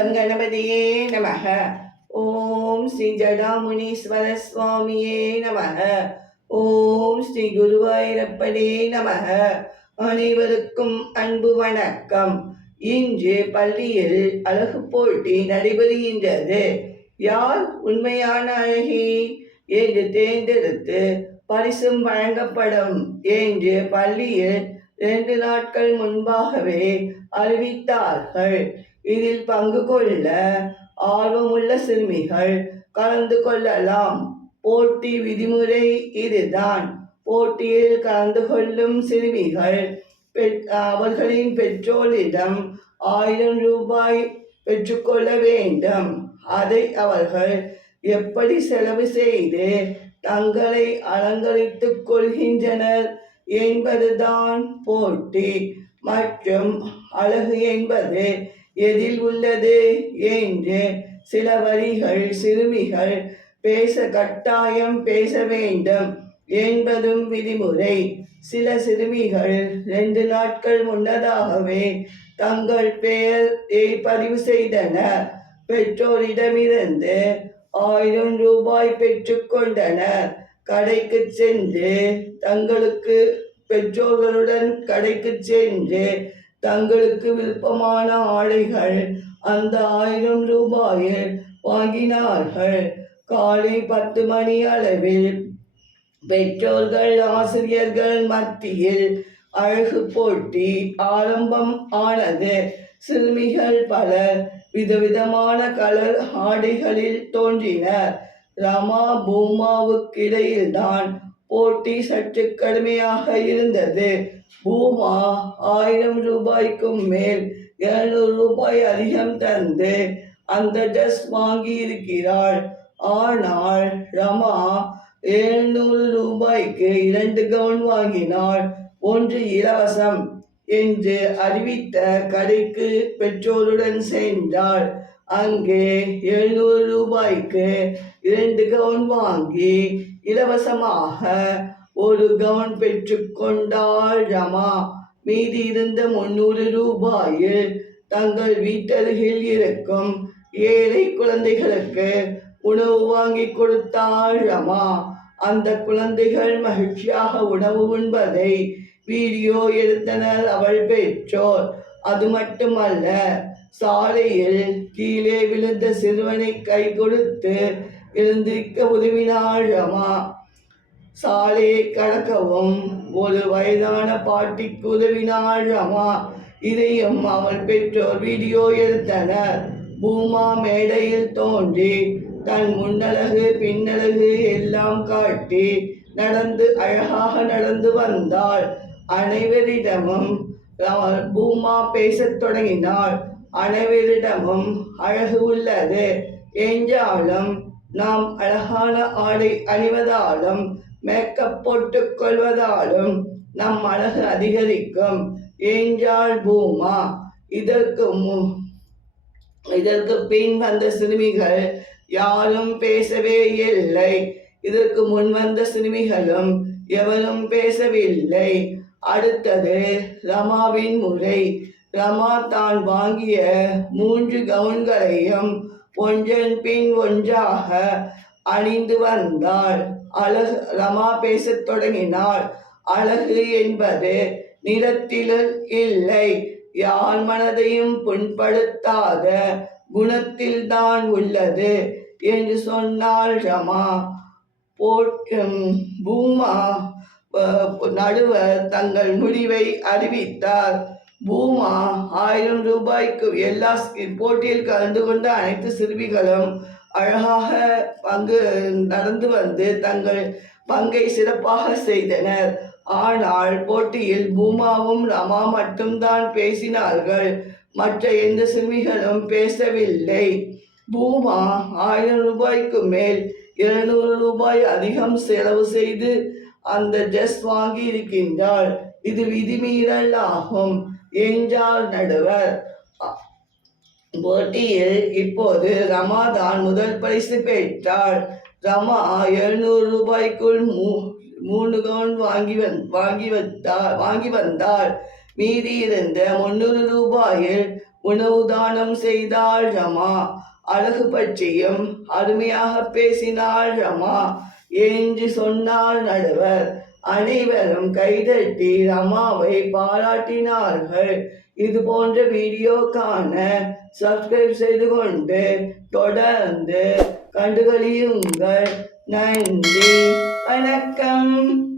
Come கணபதியே நமக. ஓம் ஸ்ரீ ஜடாமுனீஸ்வர சுவாமியே நமக. ஓம் ஸ்ரீ குருவாயிரப்படே நமக. அனைவருக்கும் அன்பு வணக்கம். இன்று பள்ளியில் அழகு போட்டி நடைபெறுகின்றது. யார் உண்மையான அழகி என்று தேர்ந்தெடுத்து பரிசும் வழங்கப்படும் என்று பள்ளியில் இரண்டு நாட்கள் முன்பாகவே அறிவித்தார்கள். இதில் பங்கு கொள்ள ஆர்வமுள்ள சிறுமிகள் கலந்து கொள்ளலாம். போட்டி விதிமுறை இதுதான். போட்டியில் கலந்து கொள்ளும் சிறுமிகள் பெற்- அவர்களின் பெற்றோரிடம் ஆயிரம் ரூபாய் பெற்றுக்கொள்ள வேண்டும். அதை அவர்கள் எப்படி செலவு செய்து தங்களை அலங்கரித்துக் கொள்கின்றனர் என்பதுதான் போட்டி. மற்றும் அழகு என்பது எதில் உள்ளது என்று சில வரிகள் சிறுமிகள் பேச கட்டாயம் பேச வேண்டும் என்பதும் விதிமுறை. சில சிறுமிகள் ரெண்டு நாட்கள் முன்னதாகவே தங்கள் பெயரை பதிவு செய்தனர். பெற்றோரிடமிருந்து ஆயிரம் ரூபாய் பெற்றுக்கொண்டனர் கடைக்கு சென்று தங்களுக்கு பெற்றோர்களுடன் கடைக்கு சென்று தங்களுக்கு விருப்பமான ஆடைகள் அந்த ஆயிரம் ரூபாயில் வாங்கினார்கள். காலை பத்து மணி அளவில் பெற்றோர்கள் ஆசிரியர்கள் மத்தியில் அழகு போட்டி ஆரம்பம் ஆனது. சிறுமிகள் பலர் விதவிதமான கலர் ஆடைகளில் தோன்றினர் ரமா பூமாவுக்கிடையில்தான் போட்டி சற்று கடுமையாக இருந்தது. பூமா ஆயிரம் ரூபாய்க்கும் மேல் இருநூறு ரூபாய் அதிகம் தந்து அந்த ட்ரெஸ் வாங்கி இருக்கிறாள் ஆனால் ரமா எழுநூறு ரூபாய்க்கு இரண்டு கவுன் வாங்கினாள். ஒன்று இலவசம் என்று அறிவித்த கடைக்கு பெற்றோருடன் சென்றாள். அங்கே எழுநூறு ரூபாய்க்கு இரண்டு கவுன் வாங்கி இலவசமாக ஒரு கவுன் பெற்றுக்கொண்டாள் ரமா. மீதி இருந்த முன்னூறு ரூபாயில் தங்கள் வீட்டருகில் இருக்கும் ஏழை குழந்தைகளுக்கு உணவு வாங்கி கொடுத்தாள் ரமா. அந்த குழந்தைகள் மகிழ்ச்சியாக உணவு உண்பதை வீடியோ எடுத்தனர் அவள் பெற்றோர். அது மட்டுமல்ல சாலையில் கீழே விழுந்த சிறுவனை கை கொடுத்து எழுந்திருக்க உதவினாள் அம்மா. சாலையை கடக்கவும் ஒரு வயதான பாட்டிக்கு உதவினாள் ரமா இதையும் அவள் பெற்றோர் வீடியோ எடுத்தனர். பூமா மேடையில் தோன்றி தன் முன்னழகு பின்னழகு எல்லாம் காட்டி நடந்து அழகாக நடந்து வந்தாள். அனைவரிடமும் அவள் பூமா பேசத் தொடங்கினாள். அனைவரிடமும் அழகு உள்ளது. என்றாலும் நாம் அழகான ஆடை அணிவதாலும் மேக்கப் போட்டுக் கொள்வதாலும் நம் அழகு அதிகரிக்கும். என்றாள் பூமா இதற்கு மு இதற்கு பின் வந்த சிறுமிகள் யாரும் பேசவே இல்லை. இதற்கு முன் வந்த சிறுமிகளும் எவரும் பேசவில்லை. அடுத்தது ரமாவின் முறை. ரமா தான் வாங்கிய மூன்று கவுன்களையும் ஒன்றன் பின் ஒன்றாக அணிந்து வந்தாள். அழகு ரமா பேசத் தொடங்கினாள். அழகு என்பது நிறத்திலும் இல்லை. யார் மனதையும் புண்படுத்தாத குணத்தில்தான் உள்ளது என்று சொன்னாள் ரமா. போட்டும் பூமா நடுவர் தங்கள் முடிவை அறிவித்தார். பூமா ஆயிரம் ரூபாய்க்கு எல்லா போட்டியில் கலந்து கொண்ட அனைத்து சிறுமிகளும் அழகாக பங்கு நடந்து வந்து தங்கள் பங்கை சிறப்பாக செய்தனர். ஆனால் போட்டியில் பூமாவும் ரமா மட்டும்தான் பேசினார்கள். மற்ற எந்த சிறுமிகளும் பேசவில்லை. பூமா ஆயிரம் ரூபாய்க்கு மேல் இருநூறு ரூபாய் அதிகம் செலவு செய்து அந்த ட்ரெஸ் வாங்கி இருக்கின்றாள் இது விதிமீறல் ஆகும். என்றார் நடுவர். போட்டியில் இப்போது ரமா தான் முதல் பரிசு பெற்றாள். ரமா எழுநூறு ரூபாய்க்குள் மூ மூணு கவுன் வாங்கி வந் வாங்கி வந்தாள் வாங்கி வந்தாள். மீதி இருந்த முன்னூறு ரூபாயில் உணவு தானம் செய்தாள் ரமா. அழகு பற்றியும் அருமையாக பேசினாள் ரமா. என்று சொன்னார் நடுவர். அனைவரும் கைதட்டி ரமாவை பாராட்டினார்கள். இது போன்ற வீடியோ காண சப்ஸ்கிரைப் செய்து கொண்டு தொடர்ந்து கண்டுகளியுங்கள். நன்றி. வணக்கம்.